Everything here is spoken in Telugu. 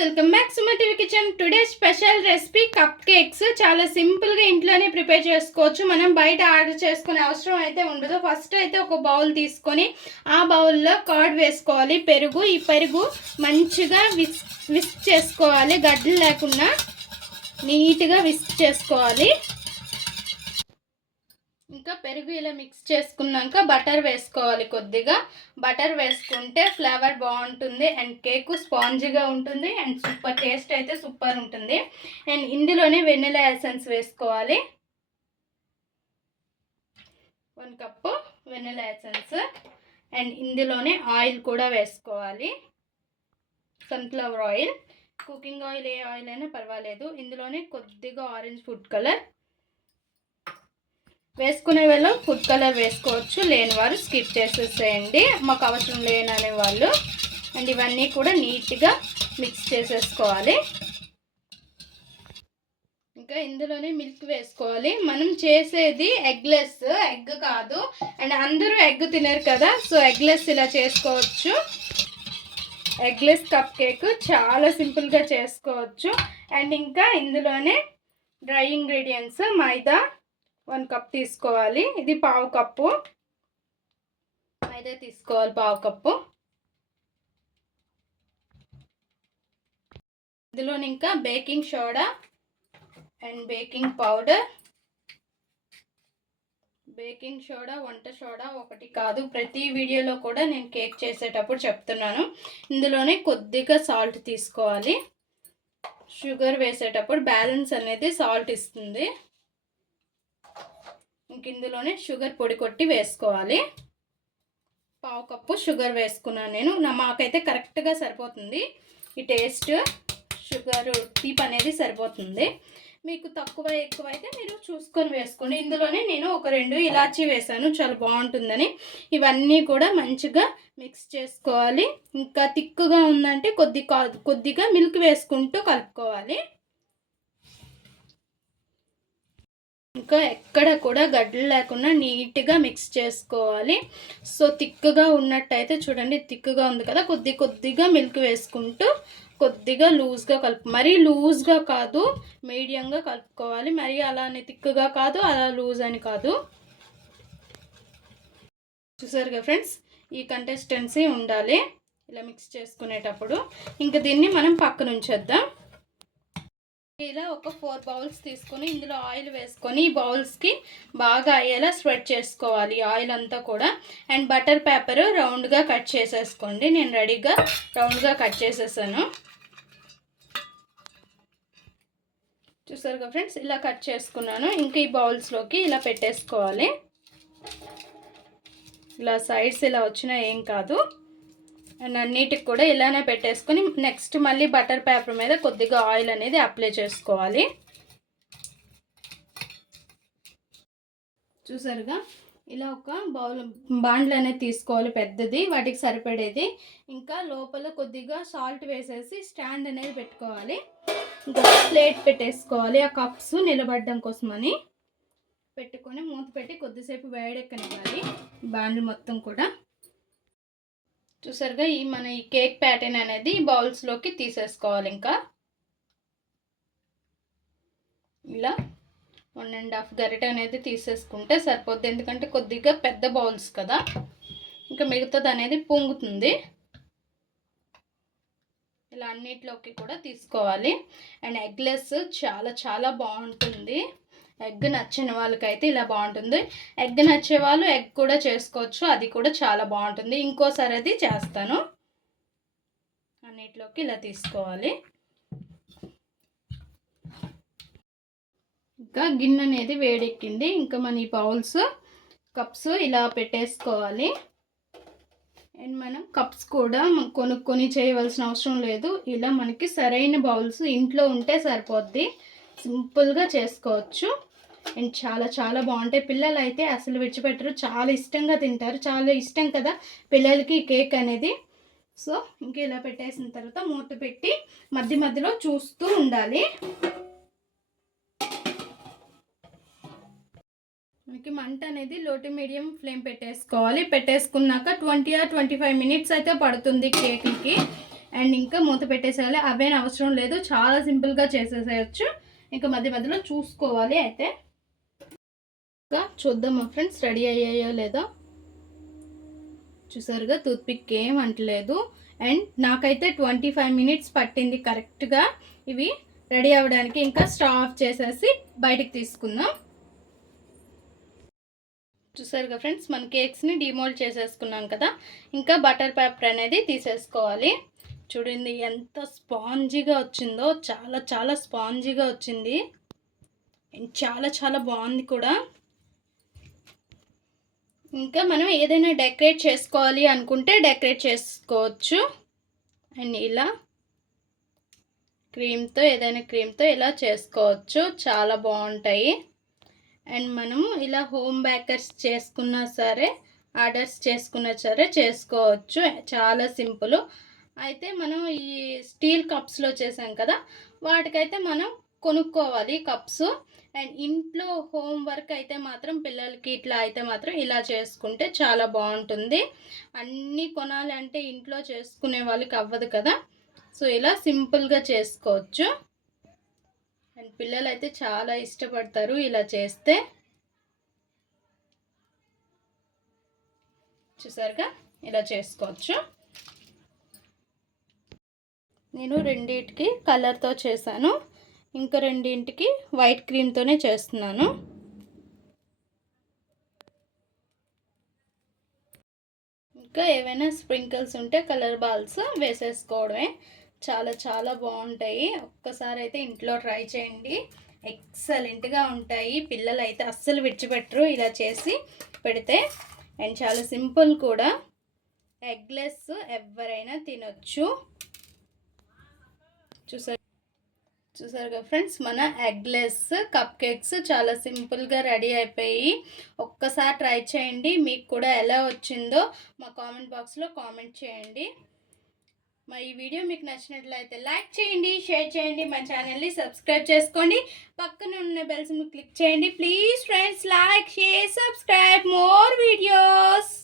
Welcome back Suma TV kitchen. Today special recipe cupcakes. చాలా సింపుల్గా ఇంట్లోనే ప్రిపేర్ చేసుకోవచ్చు. మనం బయట ఆర్డర్ చేసుకునే అవసరం అయితే ఉండదు. ఫస్ట్ అయితే ఒక బౌల్ తీసుకొని ఆ బౌల్లో కర్డ్ వేసుకోవాలి. పెరుగు ఈ పెరుగు మంచిగా విస్ విస్క్ చేసుకోవాలి. గడ్డలు లేకుండా నీట్గా విస్క్ చేసుకోవాలి. ఇంకా పెరుగు ఇలా మిక్స్ చేసుకున్నాక బటర్ వేసుకోవాలి కొద్దిగా. బటర్ వేసుకుంటే ఫ్లేవర్ బాగుంటుంది అండ్ కేక్ స్పాంజీగా ఉంటుంది అండ్ సూపర్ టేస్ట్ అయితే సూపర్ ఉంటుంది. అండ్ ఇందులోనే వెనిలా ఎసెన్స్ వేసుకోవాలి. One cup vanilla essence and ఇందులోనే ఆయిల్ కూడా వేసుకోవాలి. సన్ఫ్లవర్ ఆయిల్ కుకింగ్ ఆయిల్ ఏ ఆయిల్ అయినా పర్వాలేదు. ఇందులోనే కొద్దిగా ఆరెంజ్ ఫుడ్ కలర్ వేసుకునే వాళ్ళు ఫుడ్ కలర్ వేసుకోవచ్చు లేని వారు స్కిప్ చేసేసేయండి. మాకు అవసరం లేననే వాళ్ళు. అండ్ ఇవన్నీ కూడా నీట్గా మిక్స్ చేసేసుకోవాలి. ఇంకా ఇందులోనే మిల్క్ వేసుకోవాలి. మనం చేసేది ఎగ్లెస్ ఎగ్ కాదు. అండ్ అందరూ ఎగ్ తినరు కదా సో ఎగ్లెస్ ఇలా చేసుకోవచ్చు. ఎగ్లెస్ కప్ కేక్ చాలా సింపుల్గా చేసుకోవచ్చు. అండ్ ఇంకా ఇందులోనే dry ingredients maida one cup తీసుకోవాలి. ఇది పావు కప్పు. మైదా తీసుకోవాలి పావు కప్పు. ఇందులో ఇంకా baking soda and baking powder. Baking soda వంట సోడా ఒకటి కాదు. ప్రతి వీడియోలో కూడా నేను కేక్ చేసేటప్పుడు చెప్తున్నాను. ఇందులోనే కొద్దిగా సాల్ట్ తీసుకోవాలి. షుగర్ వేసేటప్పుడు బ్యాలెన్స్ అనేది సాల్ట్ ఇస్తుంది. ఇందులోనే షుగర్ పొడి కొట్టి వేసుకోవాలి. పావు కప్పు షుగర్ వేసుకున్నాను నేను. నా మాకైతే కరెక్ట్గా సరిపోతుంది. ఈ టేస్ట్ షుగర్ తీపి అనేది సరిపోతుంది. మీకు తక్కువ ఎక్కువ అయితే మీరు చూసుకొని వేసుకోండి. ఇందులోనే నేను ఒక రెండు ఇలాచీ వేసాను. చాలా బాగుంటుందని. ఇవన్నీ కూడా మంచిగా మిక్స్ చేసుకోవాలి. ఇంకా తిక్కుగా ఉందంటే కొద్ది కొద్దిగా మిల్క్ వేసుకుంటూ కలుపుకోవాలి. ఇంకా ఎక్కడ కూడా గడ్డలు లేకుండా నీట్గా మిక్స్ చేసుకోవాలి. సో తిక్కుగా ఉన్నట్టయితే చూడండి తిక్కుగా ఉంది కదా కొద్ది కొద్దిగా మిల్క్ వేసుకుంటూ కొద్దిగా లూజ్గా కలుపు మరీ లూజ్గా కాదు మీడియంగా కలుపుకోవాలి. మరీ అలానే తిక్కుగా కాదు అలా లూజ్ అని కాదు. చూసారుగా ఫ్రెండ్స్ ఈ కంటెస్టెన్సీ ఉండాలి. ఇలా మిక్స్ చేసుకునేటప్పుడు. ఇంకా దీన్ని మనం పక్కనుంచేద్దాం. ఇలా ఒక ఫోర్ బౌల్స్ తీసుకొని ఇందులో ఆయిల్ వేసుకొని ఈ బౌల్స్కి బాగా అయ్యేలా స్ప్రెడ్ చేసుకోవాలి ఆయిల్ అంతా కూడా. అండ్ బటర్ పేపర్ రౌండ్గా కట్ చేసేసుకోండి. నేను రెడీగా రౌండ్గా కట్ చేసేసాను. చూసారుగా ఫ్రెండ్స్? ఇలా కట్ చేసుకున్నాను. ఇంకా ఈ బౌల్స్లోకి ఇలా పెట్టేసుకోవాలి. ఇలా సైడ్స్ ఇలా వచ్చినా ఏం కాదు. అండ్ అన్నిటికి కూడా ఇలానే పెట్టేసుకొని నెక్స్ట్ మళ్ళీ బటర్ పేపర్ మీద కొద్దిగా ఆయిల్ అనేది అప్లై చేసుకోవాలి. చూసారుగా? ఇలా ఒక బౌల్ బాండ్లు అనేది తీసుకోవాలి పెద్దది వాటికి సరిపడేది. ఇంకా లోపల కొద్దిగా సాల్ట్ వేసేసి స్టాండ్ అనేది పెట్టుకోవాలి. ఇంకా ప్లేట్ పెట్టేసుకోవాలి ఆ కప్స్ నిలబడడం కోసమని. పెట్టుకొని మూత పెట్టి కొద్దిసేపు వేడెక్కనివ్వాలి బాండ్లు మొత్తం కూడా. చూసారుగా ఈ మన ఈ కేక్ ప్యాటర్న్ అనేది బౌల్స్లోకి తీసేసుకోవాలి ఇంకా. ఇలా వన్ అండ్ హాఫ్ గరిట అనేది తీసేసుకుంటే సరిపోద్ది. ఎందుకంటే కొద్దిగా పెద్ద బౌల్స్ కదా. ఇంకా మిగతాది అనేది పొంగుతుంది. ఇలా అన్నిటిలోకి కూడా తీసుకోవాలి. అండ్ ఎగ్లెస్ చాలా చాలా బాగుంటుంది. ఎగ్ నచ్చిన వాళ్ళకైతే ఇలా బాగుంటుంది. ఎగ్ నచ్చే వాళ్ళు ఎగ్ కూడా చేసుకోవచ్చు. అది కూడా చాలా బాగుంటుంది. ఇంకోసారి అది చేస్తాను. అన్నిటిలోకి ఇలా తీసుకోవాలి. ఇంకా గిన్నె అనేది వేడెక్కింది. ఇంకా మన ఈ బౌల్స్ కప్స్ ఇలా పెట్టేసుకోవాలి. అండ్ మనం కప్స్ కూడా కొనుక్కొని చేయవలసిన అవసరం లేదు. ఇలా మనకి సరైన బౌల్స్ ఇంట్లో ఉంటే సరిపోద్ది. సింపుల్గా చేసుకోవచ్చు. అండ్ చాలా చాలా బాగుంటాయి. పిల్లలు అయితే అసలు విడిచిపెట్టరు. చాలా ఇష్టంగా తింటారు. చాలా ఇష్టం కదా పిల్లలకి కేక్ అనేది. సో ఇంకా ఇలా పెట్టేసిన తర్వాత మూత పెట్టి మధ్య మధ్యలో చూస్తూ ఉండాలి. మనకి మంట అనేది లోటు మీడియం ఫ్లేమ్ పెట్టేసుకోవాలి. పెట్టేసుకున్నాక twenty or twenty five minutes అయితే పడుతుంది కేక్కి అండ్ ఇంకా మూత పెట్టేసేయాలి. అవేం అవసరం లేదు. చాలా సింపుల్గా చేసేసేయచ్చు. ఇంకా మధ్య మధ్యలో చూసుకోవాలి అయితే. చూద్దామా ఫ్రెండ్స్ రెడీ అయ్యాయో లేదో. చూసారుగా టూత్పిక్ ఏం అంటలేదు. అండ్ నాకైతే ట్వంటీ ఫైవ్ మినిట్స్ పట్టింది కరెక్ట్గా ఇవి రెడీ అవ్వడానికి ఇంకా స్టవ్ ఆఫ్ చేసేసి బయటికి తీసుకుందాం. చూసారుగా ఫ్రెండ్స్ మన కేక్స్ని డిమోల్డ్ చేసేసుకున్నాం కదా. ఇంకా బటర్ పేపర్ అనేది తీసేసుకోవాలి. చూడండి ఎంత స్పాంజీగా వచ్చిందో. చాలా చాలా స్పాంజీగా వచ్చింది. అండ్ చాలా చాలా బాగుంది కూడా. ఇంకా మనం ఏదైనా డెకరేట్ చేసుకోవాలి అనుకుంటే డెకరేట్ చేసుకోవచ్చు. అండ్ ఇలా క్రీమ్తో ఏదైనా క్రీమ్తో ఇలా చేసుకోవచ్చు. చాలా బాగుంటాయి. అండ్ మనం ఇలా హోమ్ బేకర్స్ చేసుకున్నా సరే ఆర్డర్స్ చేసుకున్నా సరే చేసుకోవచ్చు. చాలా సింపుల్. అయితే మనం ఈ స్టీల్ కప్స్లో చేసాం కదా వాటికైతే మనం కొనుక్కోవాలి కప్స్. అండ్ ఇంట్లో హోంవర్క్ అయితే మాత్రం పిల్లలకి ఇట్లా అయితే మాత్రం ఇలా చేసుకుంటే చాలా బాగుంటుంది. అన్నీ కొనాలంటే ఇంట్లో చేసుకునే వాళ్ళకి అవ్వదు కదా. సో ఇలా సింపుల్గా చేసుకోవచ్చు. అండ్ పిల్లలు అయితే చాలా ఇష్టపడతారు ఇలా చేస్తే. చూసారుగా? ఇలా చేసుకోవచ్చు. నేను రెండింటికి కలర్తో చేశాను. ఇంకా రెండింటికి వైట్ క్రీమ్తోనే చేస్తున్నాను. ఇంకా ఏవైనా స్ప్రింకిల్స్ ఉంటే కలర్ బాల్స్ వేసేసుకోవడమే. చాలా చాలా బాగుంటాయి. ఒక్కసారి అయితే ఇంట్లో ట్రై చేయండి. ఎక్సలెంట్గా ఉంటాయి. పిల్లలు అయితే అస్సలు విడిచిపెట్టరు. ఇలా చేసి పెడితే అండ్ చాలా సింపుల్ కూడా. ఎగ్లెస్ ఎవరైనా తినొచ్చు. చూసారు చూసారుగా ఫ్రెండ్స్ మన ఎగ్లెస్ కప్ కేక్స్ చాలా సింపుల్గా రెడీ అయిపోయి ఒక్కసారి ట్రై చేయండి. మీకు కూడా ఎలా వచ్చిందో మా కామెంట్ బాక్స్లో కామెంట్ చేయండి. మా ఈ వీడియో మీకు నచ్చినట్లయితే లైక్ చేయండి షేర్ చేయండి మా ఛానల్ని సబ్స్క్రైబ్ చేసుకోండి. పక్కన ఉన్న బెల్స్ని క్లిక్ చేయండి. Please friends like share subscribe. More videos!